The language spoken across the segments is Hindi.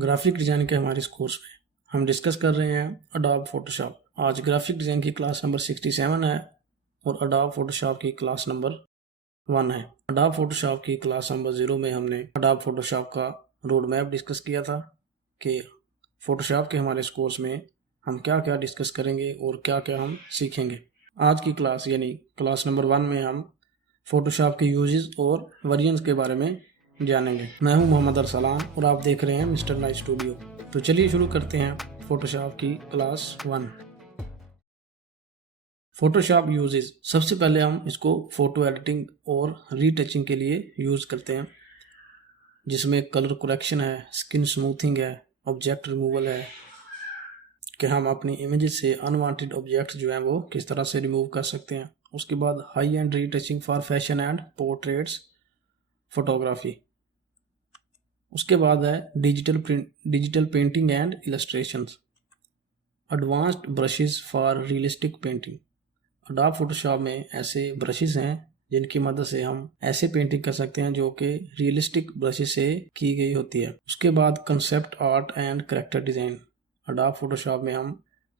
ग्राफिक डिज़ाइन के हमारे इस कोर्स में हम डिस्कस कर रहे हैं अडोब फोटोशॉप। आज ग्राफिक डिज़ाइन की क्लास नंबर 67 है और अडोब फोटोशॉप की क्लास नंबर 1 है। अडोब फोटोशॉप की क्लास नंबर 0 में हमने अडोब फोटोशॉप का रोड मैप डिस्कस किया था कि फोटोशॉप के हमारे इस कोर्स में हम क्या क्या डिस्कस करेंगे और क्या क्या हम सीखेंगे। आज की क्लास यानी क्लास नंबर 1 में हम फोटोशॉप के यूजेस और वेरिएंट्स के बारे में जानेंगे। मैं हूं मोहम्मद अरसलान और आप देख रहे हैं मिस्टर नाइट स्टूडियो। तो चलिए शुरू करते हैं फोटोशॉप की क्लास 1। फोटोशॉप यूजेस, सबसे पहले हम इसको फोटो एडिटिंग और रीटचिंग के लिए यूज़ करते हैं, जिसमें कलर करेक्शन है, स्किन स्मूथिंग है, ऑब्जेक्ट रिमूवल है कि हम अपनी इमेजेस से अनवांटेड ऑब्जेक्ट्स जो हैं वो किस तरह से रिमूव कर सकते हैं। उसके बाद high and retouching for fashion and portraits photography. उसके बाद है digital painting and illustrations, advanced brushes for realistic painting. Adobe Photoshop में ऐसे ब्रशेस हैं जिनकी मदद से हम ऐसे पेंटिंग कर सकते हैं जो कि रियलिस्टिक ब्रशेस से की गई होती है। उसके बाद concept art and character design. Adobe Photoshop में हम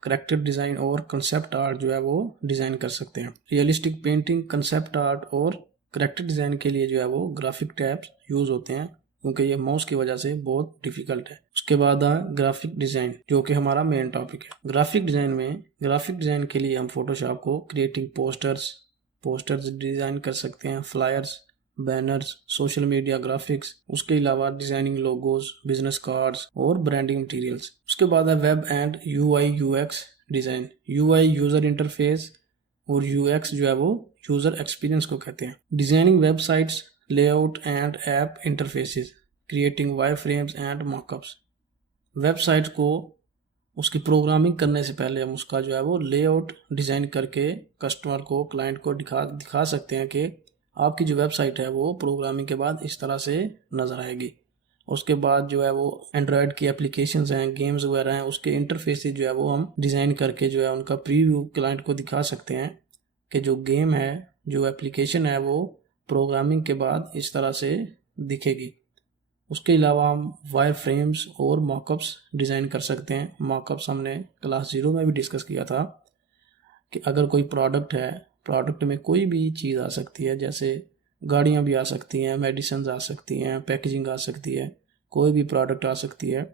कैरेक्टर डिज़ाइन और कंसेप्ट आर्ट जो है वो डिज़ाइन कर सकते हैं। रियलिस्टिक पेंटिंग, कंसेप्ट आर्ट और कैरेक्टर डिज़ाइन के लिए जो है वो ग्राफिक टैब्स यूज़ होते हैं, क्योंकि ये माउस की वजह से बहुत डिफिकल्ट है। उसके बाद है ग्राफिक डिज़ाइन, जो कि हमारा मेन टॉपिक है। ग्राफिक डिज़ाइन के लिए हम फोटोशॉप को क्रिएटिंग पोस्टर्स डिज़ाइन कर सकते हैं, flyers, banners, social media graphics. उसके अलावा डिज़ाइनिंग लोगोज, बिजनेस कार्ड्स और ब्रांडिंग मटेरियल्स। उसके बाद है web and UI UX design. UI user interface और यूएक्स जो है वो यूज़र एक्सपीरियंस को कहते हैं। Designing websites, layout and app interfaces, creating wireframes and mockups. Website को उसकी प्रोग्रामिंग करने से पहले हम उसका जो है वो लेआउट डिज़ाइन करके कस्टमर को, क्लाइंट को दिखा सकते हैं कि आपकी जो वेबसाइट है वो प्रोग्रामिंग के बाद इस तरह से नज़र आएगी। उसके बाद जो है वो एंड्रॉयड की एप्लीकेशंस हैं, गेम्स वगैरह हैं, उसके इंटरफेसेस जो है वो हम डिज़ाइन करके जो है उनका प्रीव्यू क्लाइंट को दिखा सकते हैं कि जो गेम है, जो एप्लीकेशन है वो प्रोग्रामिंग के बाद इस तरह से दिखेगी। उसके अलावा हम वायर फ्रेम्स और मॉकअप्स डिज़ाइन कर सकते हैं। मॉकअप्स हमने क्लास 0 में भी डिस्कस किया था कि अगर कोई प्रोडक्ट है, प्रोडक्ट में कोई भी चीज़ आ सकती है, जैसे गाड़ियाँ भी आ सकती हैं, मेडिसिन आ सकती हैं, पैकेजिंग आ सकती है, कोई भी प्रोडक्ट आ सकती है।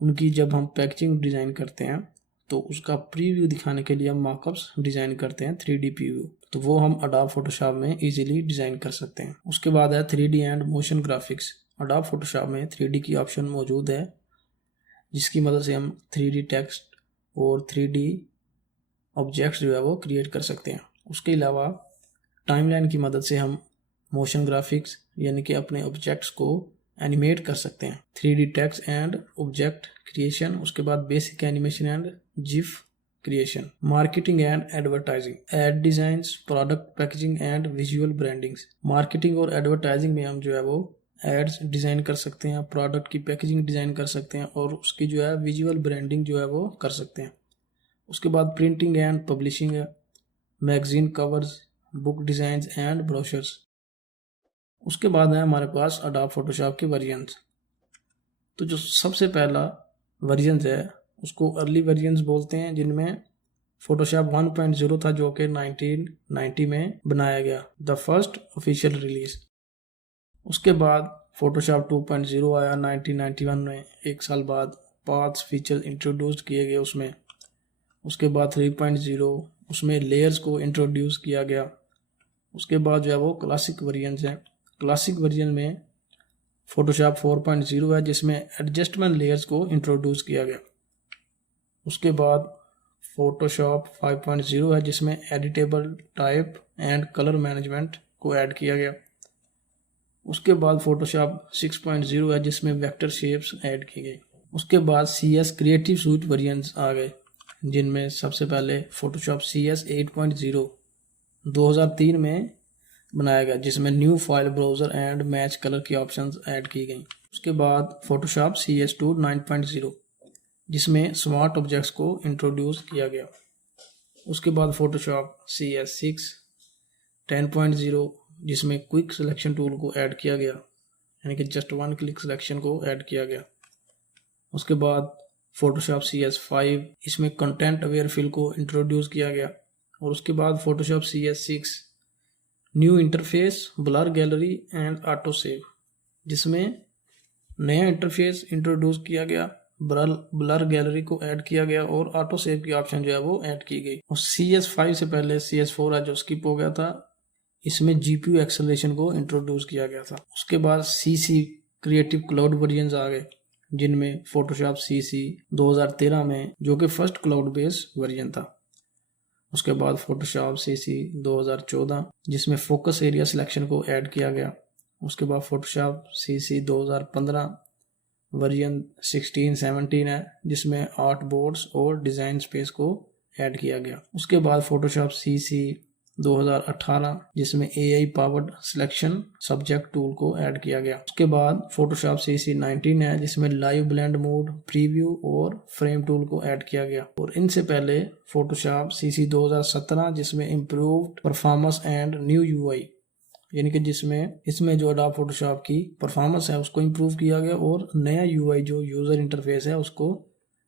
उनकी जब हम पैकेजिंग डिज़ाइन करते हैं तो उसका प्रीव्यू दिखाने के लिए हम मॉकअप्स डिज़ाइन करते हैं, 3D प्रीव्यू। तो वो हम अडोब फोटोशॉप में इजीली डिज़ाइन कर सकते हैं। उसके बाद है 3D and motion graphics. Adobe Photoshop में 3D की ऑप्शन मौजूद है, जिसकी मदद से हम 3D टेक्स्ट और 3D ऑब्जेक्ट्स जो है वो क्रिएट कर सकते हैं। उसके अलावा टाइमलाइन की मदद से हम मोशन ग्राफिक्स यानी कि अपने ऑब्जेक्ट्स को एनिमेट कर सकते हैं। 3D text and object creation, उसके बाद basic animation and GIF creation. Marketing and advertising, ad designs, product packaging and visual brandings. Marketing और एडवर्टाइजिंग में हम जो है वो एड्स डिज़ाइन कर सकते हैं, प्रोडक्ट की पैकेजिंग डिज़ाइन कर सकते हैं और उसकी जो है विजुअल ब्रांडिंग जो है वो कर सकते हैं। उसके बाद प्रिंटिंग एंड पब्लिशिंग है, magazine covers, book designs and brochures. उसके बाद है हमारे पास अडोब फोटोशॉप के वर्जन्स। तो जो सबसे पहला वर्जन है उसको अर्ली वर्जन्स बोलते हैं, जिनमें फोटोशॉप 1.0 था जो कि 1990 में बनाया गया, द फर्स्ट ऑफिशियल रिलीज। उसके बाद फोटोशॉप 2.0 आया 1991 में, एक साल बाद। पाथ्स फीचर इंट्रोड्यूस किए गए उसमें। उसके बाद 3.0, उसमें लेयर्स को इंट्रोड्यूस किया गया। उसके बाद जो है वो क्लासिक वर्जन है। क्लासिक वर्जन में फोटोशॉप 4.0 है, जिसमें एडजस्टमेंट लेयर्स को इंट्रोड्यूस किया गया। उसके बाद फोटोशॉप 5.0 है, जिसमें editable type and colour management को ऐड किया गया। उसके बाद फोटोशॉप 6.0 है, जिसमें वेक्टर शेप्स ऐड की गई। उसके बाद CS क्रिएटिव सूट वर्जन्स आ गए, जिनमें सबसे पहले फोटोशॉप CS 8.0 2003 में बनाया गया, जिसमें new file browser and match colour की ऑप्शंस ऐड की गई। उसके बाद फोटोशॉप CS2 9.0, जिसमें स्मार्ट ऑब्जेक्ट्स को इंट्रोड्यूस किया गया। उसके बाद फोटोशॉप CS6 10.0, जिसमें क्विक सिलेक्शन टूल को ऐड किया गया, यानी कि जस्ट वन क्लिक सिलेक्शन को ऐड किया गया। उसके बाद फोटोशॉप CS5, इसमें कंटेंट अवेयर फिल को इंट्रोड्यूस किया गया। और उसके बाद Photoshop CS6 new interface, blur gallery and auto save, जिसमें नया इंटरफेस इंट्रोड्यूस किया गया, ब्लर गैलरी को ऐड किया गया और ऑटो सेव की ऑप्शन जो है वो ऐड की गई। और CS5 से पहले CS4 जो स्किप हो गया था, इसमें GPU एक्सेलरेशन को इंट्रोड्यूस किया गया था। उसके बाद CC क्रिएटिव क्लाउड वर्जन आ गए, जिनमें फोटोशॉप CC 2013 में, जो कि फर्स्ट क्लाउड बेस्ड वर्जन था। उसके बाद फोटोशॉप CC 2014, जिसमें फोकस एरिया सिलेक्शन को ऐड किया गया। उसके बाद फोटोशॉप CC 2015 वर्जन 16-17 है, जिसमें आर्ट बोर्ड्स और डिज़ाइन स्पेस को ऐड किया गया। उसके बाद फोटोशॉप CC 2018, जिसमें AI powered selection subject tool को ऐड किया गया। उसके बाद फोटोशॉप CC 19 है, जिसमें लाइव ब्लेंड मोड, प्रीव्यू और फ्रेम टूल को ऐड किया गया। और इनसे पहले फोटोशॉप CC 2017, जिसमें improved performance and new UI, यानी कि इसमें जो एडोब फोटोशॉप की परफॉर्मेंस है उसको इम्प्रूव किया गया और नया UI जो यूज़र इंटरफेस है उसको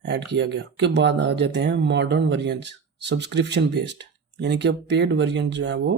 ऐड किया गया। उसके बाद आ जाते हैं मॉडर्न वर्जन्स, सब्सक्रिप्शन बेस्ड, यानी कि अब पेड वर्जन जो है वो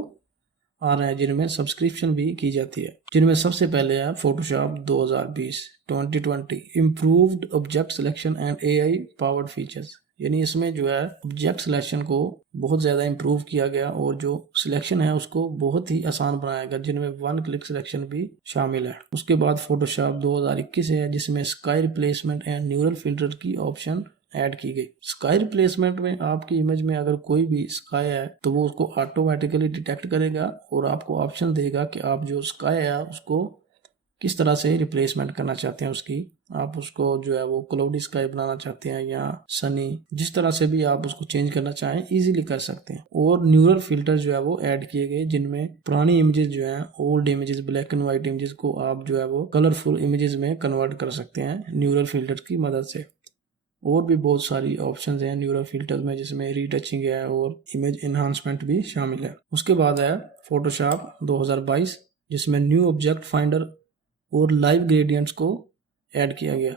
आ रहे हैं, जिनमें सब्सक्रिप्शन भी की जाती है। जिनमें सबसे पहले है Photoshop 2020 improved object selection and AI powered features, यानी इसमें जो है ऑब्जेक्ट सिलेक्शन को बहुत ज़्यादा इम्प्रूव किया गया और जो सिलेक्शन है उसको बहुत ही आसान बनाया गया, जिनमें 1 क्लिक सिलेक्शन भी शामिल है। उसके बाद फोटोशॉप 2021 है, जिसमें sky replacement and neural filter की ऑप्शन ऐड की गई। स्काई रिप्लेसमेंट में आपकी इमेज में अगर कोई भी स्काई है तो वो उसको ऑटोमेटिकली डिटेक्ट करेगा और आपको ऑप्शन देगा कि आप जो स्काई है उसको किस तरह से रिप्लेसमेंट करना चाहते हैं। उसकी आप उसको जो है वो क्लाउडी स्काई बनाना चाहते हैं या सनी, जिस तरह से भी आप उसको चेंज करना चाहें इजीली कर सकते हैं। और न्यूरल फिल्टर जो है वो ऐड किए गए, जिनमें पुरानी इमेजेस जो हैं, old images, black and white images को आप जो है वो कलरफुल इमेजेस में कन्वर्ट कर सकते हैं न्यूरल फिल्टर की मदद से। और भी बहुत सारी ऑप्शंस हैं न्यूरल फिल्टर में, जिसमें रीटचिंग है और इमेज एनहांसमेंट भी शामिल है। उसके बाद है फोटोशॉप 2022, जिसमें न्यू ऑब्जेक्ट फाइंडर और लाइव ग्रेडियंट्स को ऐड किया गया।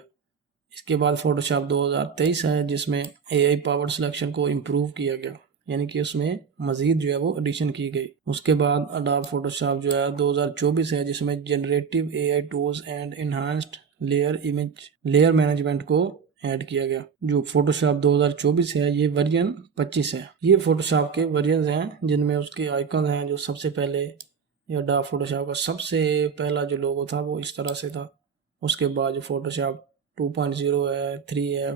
इसके बाद फोटोशॉप 2023 है, जिसमें AI पावर्ड सिलेक्शन को इम्प्रूव किया गया, यानी कि उसमें मजीद जो है वो एडिशन की गई। उसके बाद अडोब फोटोशॉप जो है 2024 है, जिसमें generative AI tools and enhanced layer management को ऐड किया गया। जो फोटोशॉप 2024 है ये वर्जन 25 है। ये फोटोशॉप के वर्जन हैं, जिनमें उसके आइकन हैं। जो सबसे पहले अडोब फोटोशॉप का सबसे पहला जो लोगो था वो इस तरह से था। उसके बाद जो फोटोशॉप 2.0 है, 3 है,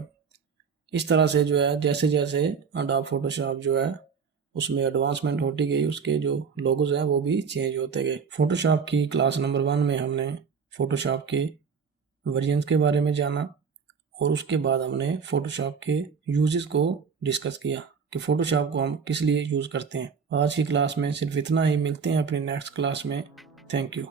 इस तरह से जो है जैसे जैसे अडोब फोटोशॉप जो है उसमें एडवांसमेंट होती गई, उसके जो लोगोज हैं वो भी चेंज होते गए। फोटोशॉप की क्लास नंबर 1 में हमने फोटोशॉप के वर्जन्स के बारे में जाना और उसके बाद हमने फोटोशॉप के यूजेस को डिस्कस किया कि फोटोशॉप को हम किस लिए यूज़ करते हैं। आज की क्लास में सिर्फ इतना ही। मिलते हैं अपनी नेक्स्ट क्लास में। Thank you.